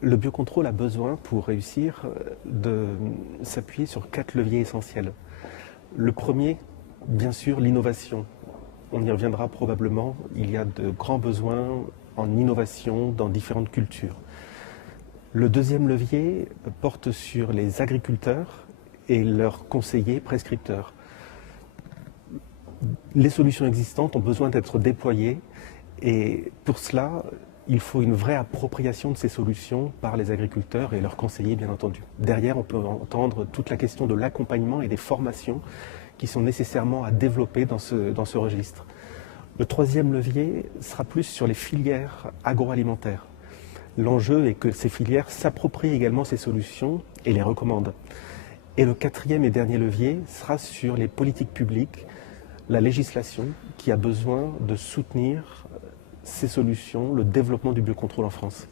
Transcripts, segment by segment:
Le biocontrôle a besoin, pour réussir, de s'appuyer sur 4 leviers essentiels. Le premier, bien sûr, l'innovation. On y reviendra probablement, il y a de grands besoins en innovation dans différentes cultures. Le deuxième levier porte sur les agriculteurs et leurs conseillers prescripteurs. Les solutions existantes ont besoin d'être déployées et pour cela, il faut une vraie appropriation de ces solutions par les agriculteurs et leurs conseillers, bien entendu. Derrière, on peut entendre toute la question de l'accompagnement et des formations qui sont nécessairement à développer dans ce registre. Le troisième levier sera plus sur les filières agroalimentaires. L'enjeu est que ces filières s'approprient également ces solutions et les recommandent. Et le quatrième et dernier levier sera sur les politiques publiques, la législation qui a besoin de soutenir ces solutions, le développement du biocontrôle en France.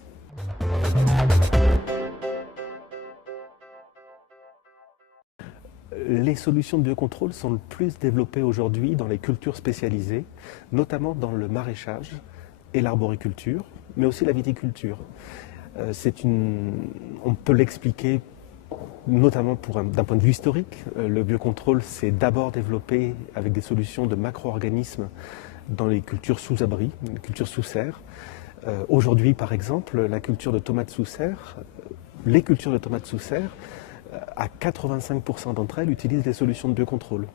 Les solutions de biocontrôle sont le plus développées aujourd'hui dans les cultures spécialisées, notamment dans le maraîchage et l'arboriculture, mais aussi la viticulture. On peut l'expliquer notamment d'un point de vue historique. Le biocontrôle s'est d'abord développé avec des solutions de macro-organismes dans les cultures sous abri, les cultures sous serre. Aujourd'hui, par exemple, la culture de tomates sous serre, les cultures de tomates sous serre, à 85% d'entre elles utilisent des solutions de biocontrôle.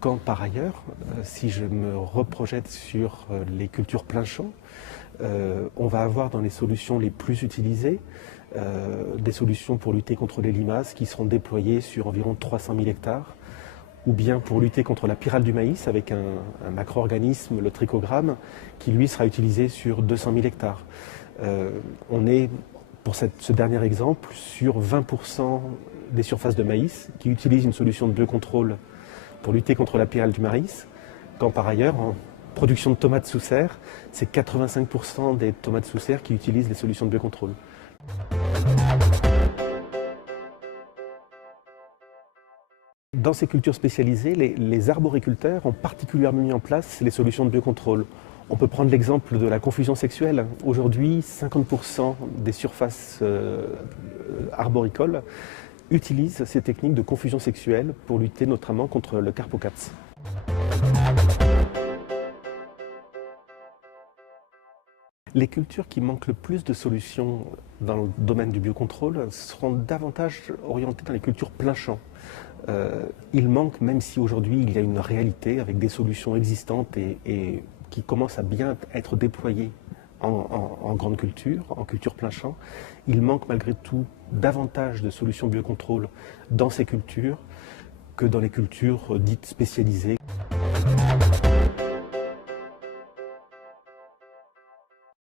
Quand par ailleurs, si je me reprojette sur les cultures plein champ, on va avoir dans les solutions les plus utilisées des solutions pour lutter contre les limaces qui seront déployées sur environ 300 000 hectares, ou bien pour lutter contre la pyrale du maïs avec un macro-organisme, le trichogramme, qui lui sera utilisé sur 200 000 hectares. On est, pour ce dernier exemple, sur 20% des surfaces de maïs qui utilisent une solution de biocontrôle pour lutter contre la pyrale du maïs, quand par ailleurs, en production de tomates sous serre, c'est 85% des tomates sous serre qui utilisent les solutions de biocontrôle. Dans ces cultures spécialisées, les arboriculteurs ont particulièrement mis en place les solutions de biocontrôle. On peut prendre l'exemple de la confusion sexuelle. Aujourd'hui, 50% des surfaces arboricoles utilisent ces techniques de confusion sexuelle pour lutter notamment contre le carpocaps. Les cultures qui manquent le plus de solutions dans le domaine du biocontrôle seront davantage orientées dans les cultures plein champ. Il manque, même si aujourd'hui il y a une réalité avec des solutions existantes et qui commencent à bien être déployées en grande culture, en culture plein champ, il manque malgré tout davantage de solutions biocontrôle dans ces cultures que dans les cultures dites spécialisées.